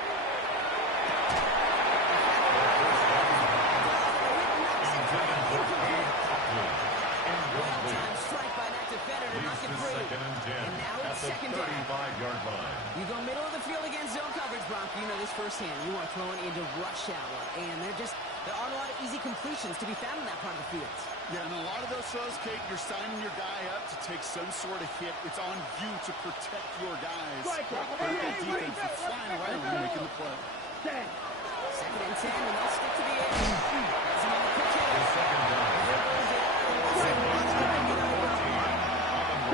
Intended for Gabe Coughlin. Incomplete. Time strike by that defender to knock Leads it to free. 2nd and 10 And now at it's the 2nd down. 35-yard line. You go middle of the field against zone coverage, Brock. You know this firsthand. You are throwing into rush hour, and there aren't a lot of easy completions to be found in that part of the field. Yeah, and a lot of those throws, Kate, you're signing your guy up to take some sort of hit. It's on you to protect your guys. The defense is flying around and making the play. Stand. 2nd and 10, and they'll stick to the edge. That's another quick hit. The second down. There goes it.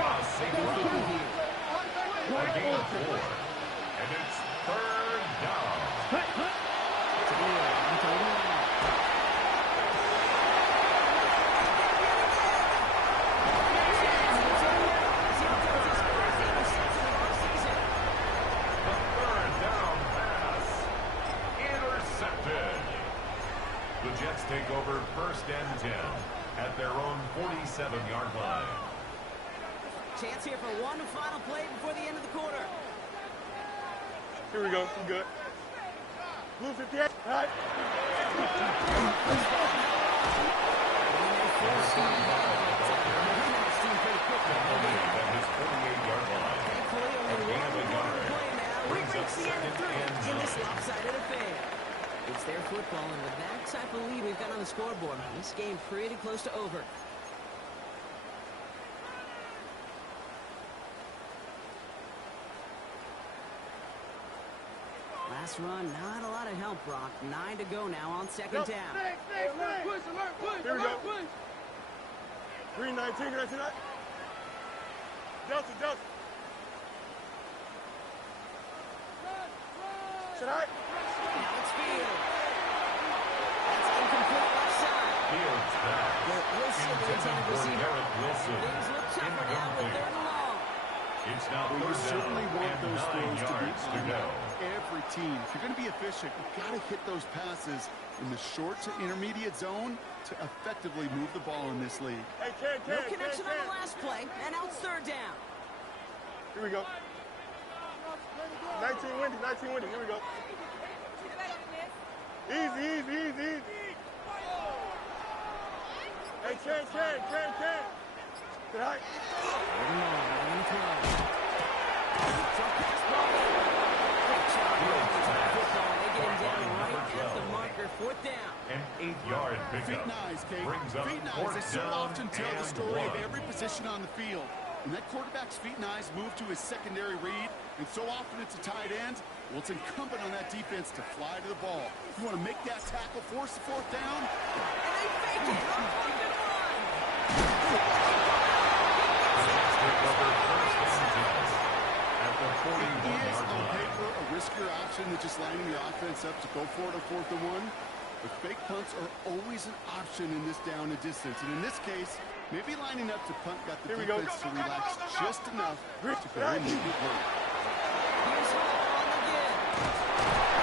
Ross safety. Here. A gain of 4. And it's 3rd down. Hut, hut. To the air. On third and long. The 3rd down pass. Intercepted. The Jets take over first and 10 at their own 47-yard line. Chance here for one final play before the end of the quarter. Here we go. I'm good. Blue 58. High. At his 48-yard line. Thankfully, only A gain one of a more yard. play now. Brings We up reach the end of 2nd and three in this 9. lopsided affair. It's their football, and with that type of lead we've got on the scoreboard, this game pretty close to over. Last run, not a lot of help, Brock. 9 to go now on 2nd down. Here we go. Green 19. Can I see that? Delta, Delta. Sit high. Now it's Field. That's incomplete left side. Fields back. Wilson, the Intended intended for receiver. Garrett Wilson. Things look tougher now with Incomplete. 3rd and long. It's now Well, you 3rd certainly down want and those 9 throws to be yards to on go. every every team. If you're going to be efficient, you've got to hit those passes in the short to intermediate zone to effectively move the ball in this league. Hey, No connection on the last play, and now it's third down. Here we go. 19 windy, 19 windy. Here we go. Easy. Hey, Ken. Good night. Fourth down. An 8-yard pickup. Feet and eyes, Kate. Brings up Feet and eyes, fourth they so down often tell the and story of 1. every position on the field. When that quarterback's feet and eyes move to his secondary read, and so often it's a tight end, well, it's incumbent on that defense to fly to the ball. You want to make that tackle, force the fourth down? And they fake it. At the It 41-yard is on line. paper a riskier option than just lining your offense up to go for it on 4th and 1. But fake punts are always an option in this down and distance. And in this case, maybe lining up to punt got the Here we go. defense to relax just enough to go and make it work. Here's Hall on the give.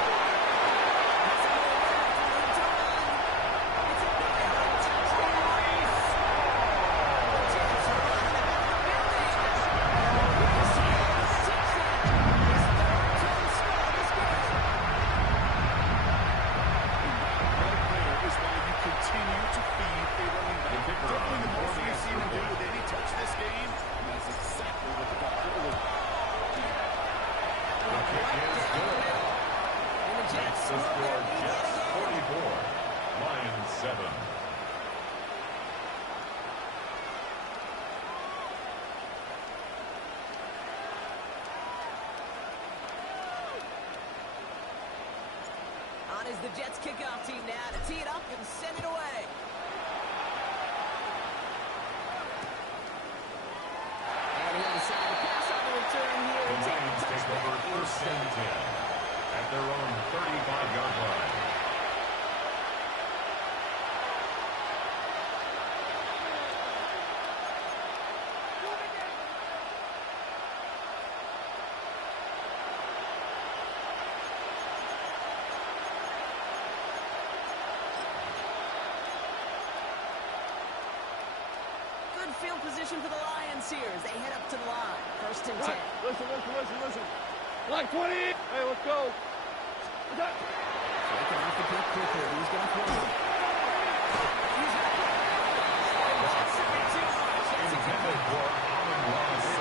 The score, Jets 44, Lions 7. On is the Jets kickoff team now to tee it up and send it away. And he'll decide to pass on the return here The and take Lions the take over touchback first and instead. 10 at their own 35-yard line. Good field position for the Lions here as they head up to the line. First and 10. Listen. Black 20. Hey, let's go. Taking off the pick quickly. He's going to throw. Intended for Allen Ross. If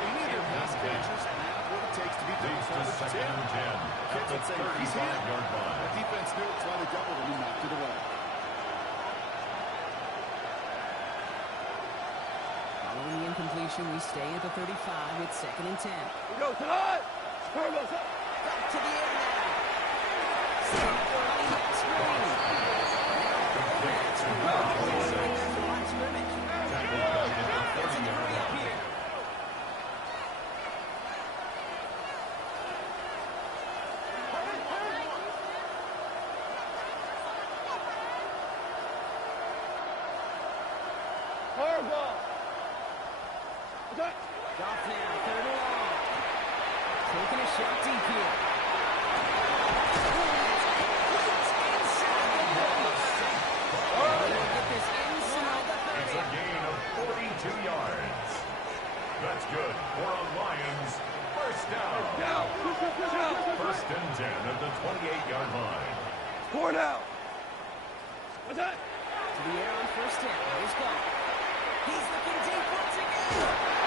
any of their pass catchers have what it takes to beat the Leads to second and 10 at the 35-yard line. The defense knew it's why they doubled him and knocked it away. Following the incompletion, we stay at the 35 with second and 10. We go tonight. Turbo. Back to the air now. Running back screen. Tackle done at the 30-yard line. Turbo. Off now, third and long. Taking a shot deep here. Get this inside the It's 30. a gain of 42 yards. That's good for a Lions first down. First and 10 at the 28-yard line. Score now. What's that? To the air on first down. Here's Ball. He's looking deep once again.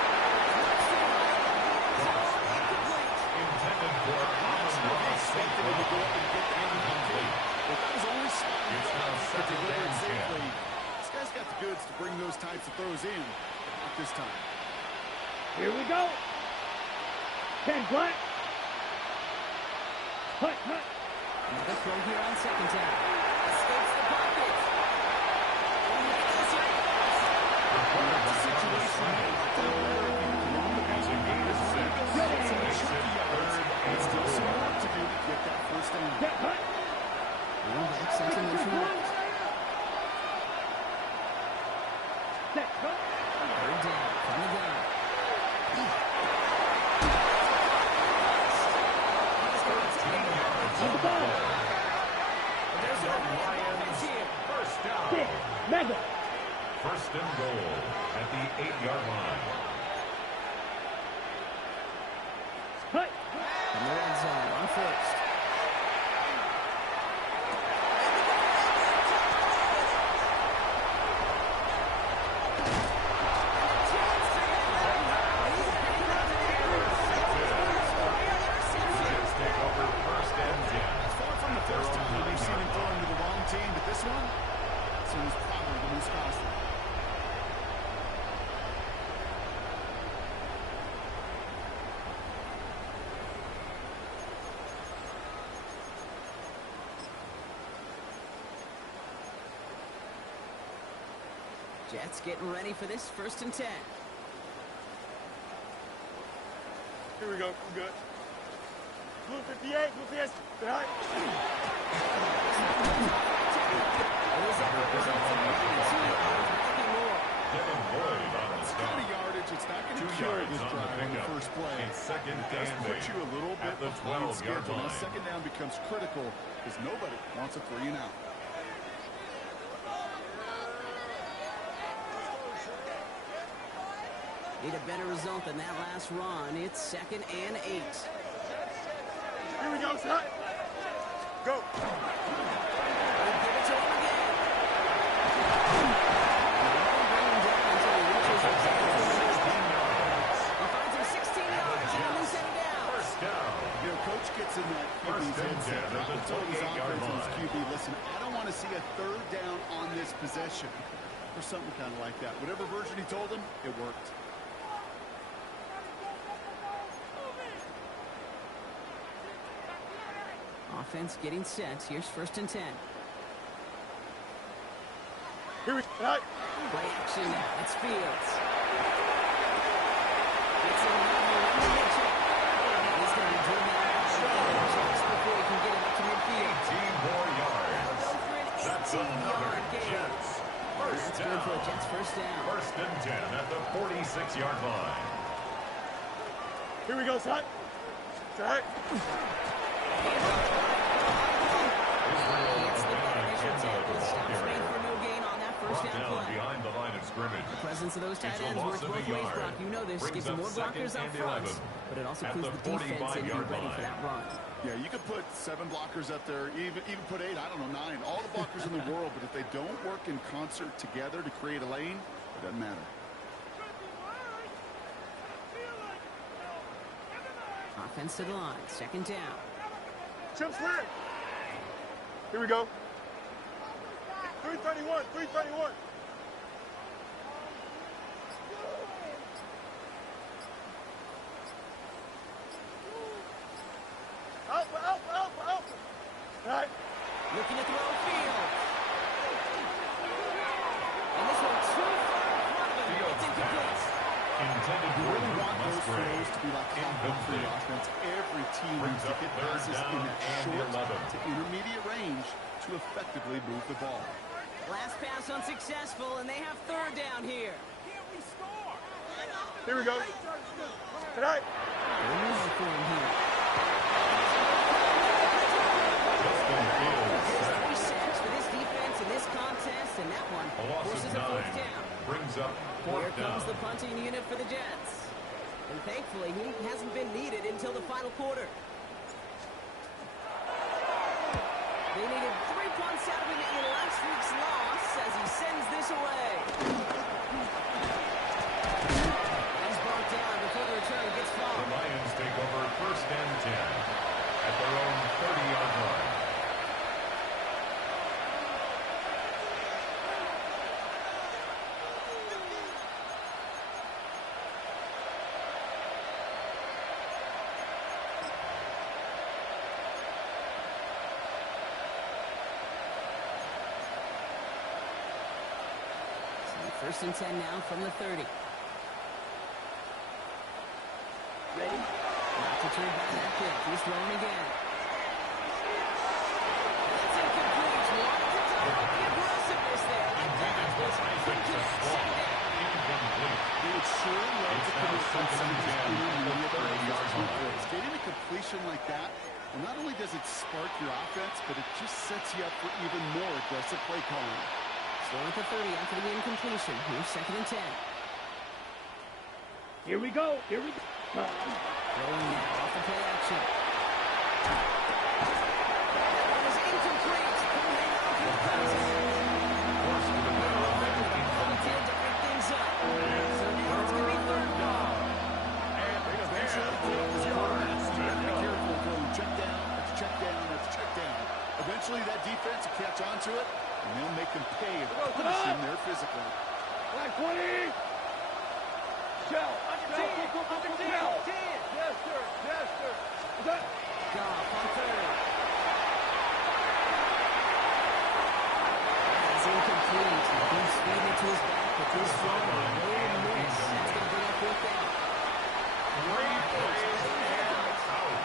Intended for Allen Ross. Incomplete. But that was only sliding It's now to second deliver it and 10. safely. This guy's got the goods to bring those types of throws in. Not this time. Here we go. Ken Black. Cut. Another throw here on second down. Escapes the pocket. It's a gain of 6. Makes it third and Still some 4. work to do to get that first down. Get cut. Back sensing motion. Set cut. Third down from the gun. He's going to and goal at the 8-yard line. In the red zone on first. Jets getting ready for this 1st and 10. Here we go. We're good. Blue 58. Blue 58. Behind. It's kind of yardage. It's not going to kill this drive on the first play. It's second It does and put 8 you a little bit at the behind 12-yard schedule. Now, line. second down becomes critical because nobody wants a 3 and out. Need a better result than that last run. It's 2nd and 8. Here we go, son. Go. Give it to him again. He finds him 16 yards and a loose end down. First down. You know, coach gets in that QB's First and headset. 10 at the Told his 28-yard offense and his line. QB, listen, I don't want to see a 3rd down on this possession. Or something kind of like that. Whatever version he told him, it worked. Offense getting set. Here's 1st and 10. Here we go. Behind. Play action now. It's Fields. Gets in the midget. And he's going to be driven out just before he can get it up to midfield. 18 more yards. Go for an That's another 18-yard gain. Jets. First That's good for a down. Jets 1st down. 1st and 10 at the 46-yard line. Here we go, son. Son. Gets the beneficial tackle. Stops made for no gain on that 1st Brought down down play. behind the line of scrimmage. The presence of those tight It's a ends loss works of a both ways, yard. Brock. You know this. Brings Gives them up more blockers 2nd up and front, 11 but it also at clues the the defense in to be 45-yard ready for line. that run. Yeah, you could put 7 blockers up there, even put 8, I don't know, 9, all the blockers in the world, but if they don't work in concert together to create a lane, it doesn't matter. Offense to the line. 2nd down. Chip slant. Here we go. 331. 331. Alpha, alpha, alpha, alpha. All right. Looking to throw field. And this one too far in front of him. It's incomplete. Intended You for really want those Musgrave. throws to be like clockwork for the offense. Every team Brings needs to up get 3rd passes down in that and short 11. to intermediate range to effectively move the ball. Last pass unsuccessful, and they have 3rd down here. Here we go. Tonight. Easy for him here. Justin Fields set. 3 sacks for this defense in this contest, and that one A loss forces of a 4th 9. down. Brings up Here 4th down. comes the punting unit for the Jets. And thankfully, he hasn't been needed until the final quarter. They needed 3 punts out of him in last week's loss as he sends this away. He's brought down before the return gets The fouled. Lions take over 1st and 10 at their own 30-yard line. So 1st and 10 now from the 30. Ready? Not to turn back that kick. He's throwing again. That's incomplete. Wanted to talk about the aggressiveness there. Intended for Isaac Pasquale. Incomplete. They would sure love It's to now commit some 2nd and 10 at the intermediate 30-yard line. range. Getting a completion like that, well, not only does it spark your offense, but it just sets you up for even more aggressive play calling. Still at the 30 after the incompletion. Here's 2nd and 10. Here we go. Here we go. Throwing now off the play action. That was incomplete. Couldn't hang on to the pass. To pick things up. So now it's going to be 3rd down. Be careful, bro. Check down. That's check down. That's check down. Eventually, that defense will catch on to it, and they'll make them pay and punish him there physically. Black 20. Shell. Under 10. Yes, sir. Yes, sir. Is that? Goff on 3rd. It's incomplete. He's feeding it to his back, but this throw will miss. That's going to bring up 4th down. Great plays and out.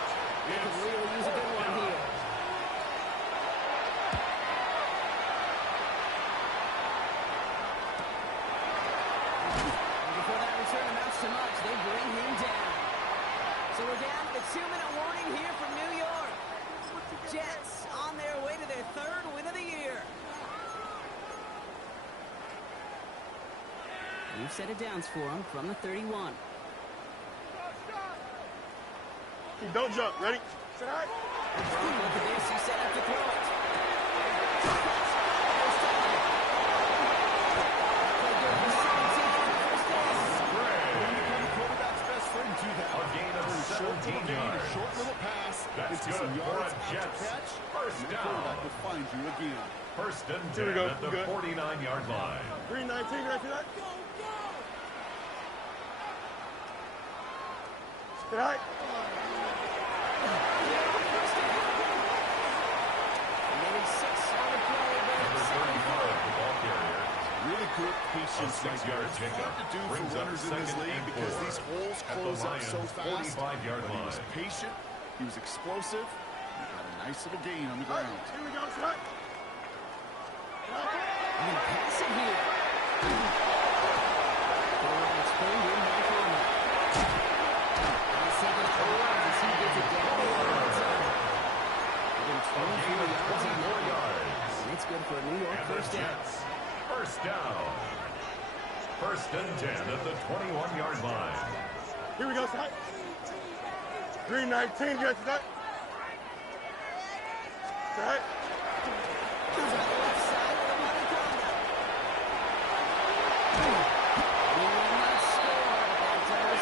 They could really use a good one here. And before that return amounts to much, they bring him down. So we're down to the 2-minute warning here from New York. Jets on their way to their 3rd win of the year. New set of downs for him from the 31. Don't jump. Ready? Sit high. Look at this. He's set up to throw it. Quarterback's best friend do that. A gain of 17 yards. A short little pass That's into some good for yards a after Jets catch. first And the down. quarterback will find you again. 1st and 10 Here we go. at the Good. 49-yard line. 319. Can I see that? Sit high. Maybe 6 on the play, but Number 35, the ball carrier. Really good patience. A 6-yard It's pickup hard to do brings for up runners in this 2nd league and because 4 these holes at the close up so Lions' fast. 45-yard But he was line. patient. He was explosive. He got a nice little gain on the ground. Here we go. Sit high. I'm going to pass it here. It's burned in by Palmer. And 2nd and 5 as he gets it down the line. Within 24 yards on that one. And it's good for a New York And the 1st down. Jets, 1st down. 1st and 10 at the 21-yard line. Here we go. Sit high. 319. Get that. Sit high. He's on the left side with a money conduct. We will not score at that time.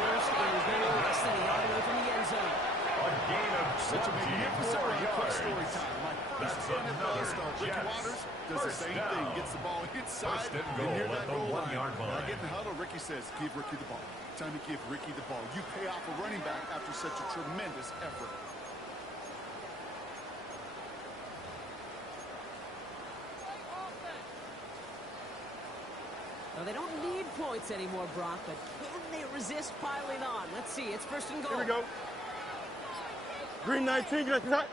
1st and goal, less than a yard away from the end zone. A gain of Such a magnificent 24 run. Quick yards. story time. My first That's NFL another start. Ricky Jets Waters does the first same down. thing. Gets the ball inside. 1st and and goal near at that the goal 1-yard When I line. get in the huddle, Ricky says, give Ricky the ball. Time to give Ricky the ball. You pay off a running back after such a tremendous effort. Well, they don't need points anymore, Brock, but can they resist piling on? Let's see. It's 1st and goal. Here we go. 319. Get that.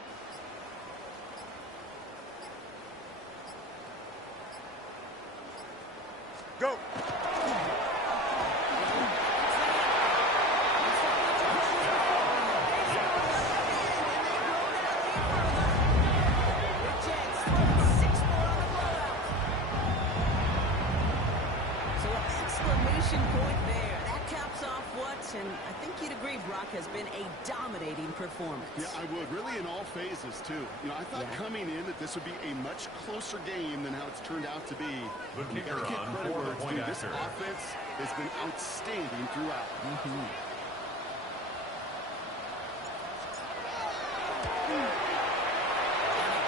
Go. Point there. That caps off what, and I think you'd agree, Brock, has been a dominating performance. Yeah, I would. Really in all phases, too. You know, I thought coming in that this would be a much closer game than how it's turned out to be. The You kicker gotta give on credit for where the it's point due. This after. offense has been outstanding throughout. And the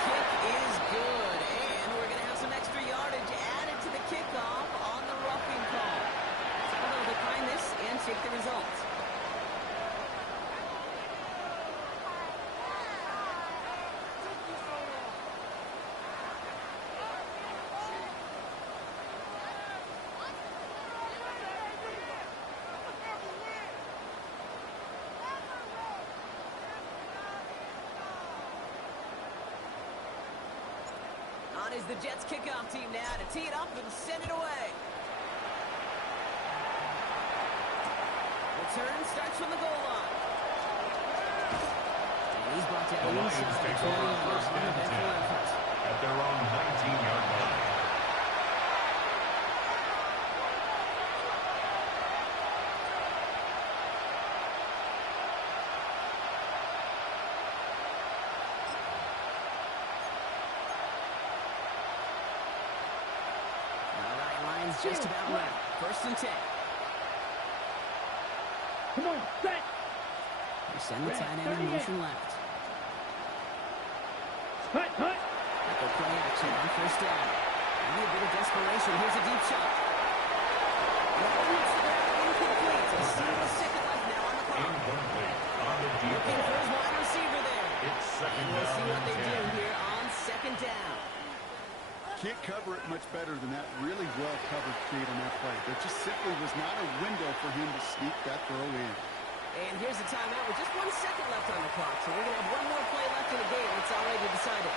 kick is good, and we're going to have some extra yardage added to the kickoff on the roughing call. So they'll decline this and take the results. On is the Jets kickoff team now to tee it up and send it away. Return starts from the goal line. And he's brought down The Lions inside take the 20 over on 1st and uneventful 10 effort. at their own 19-yard line. Just about right. 1st and 10. Come on, set. They send the tight end in motion left. Hut, hut. Echo play action on 1st down. Maybe a bit of desperation. Here's a deep shot. Incomplete. A single second left now on the clock. Incomplete on the deep Looking for ball. his wide receiver there. It's And second we'll see down what and they do 10. here on 2nd down. Can't cover it much better than that really well-covered create on that play. There just simply was not a window for him to sneak that throw in. And here's the timeout with just 1 second left on the clock. So we're going to have one more play left in the game. It's already decided.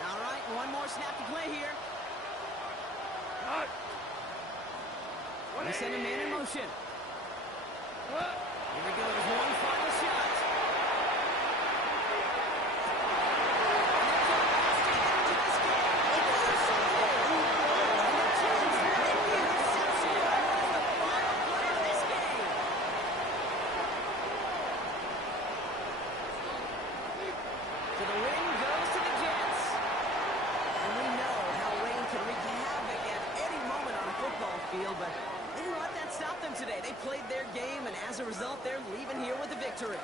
All right, one more snap to play here. They send a man in motion. Here we go. There's one final shot. So the win goes to the Jets. And we know how rain can wreak havoc at any moment on a football field, but they didn't let that stop them today. They played their game, and as a result, they're leaving here with a victory.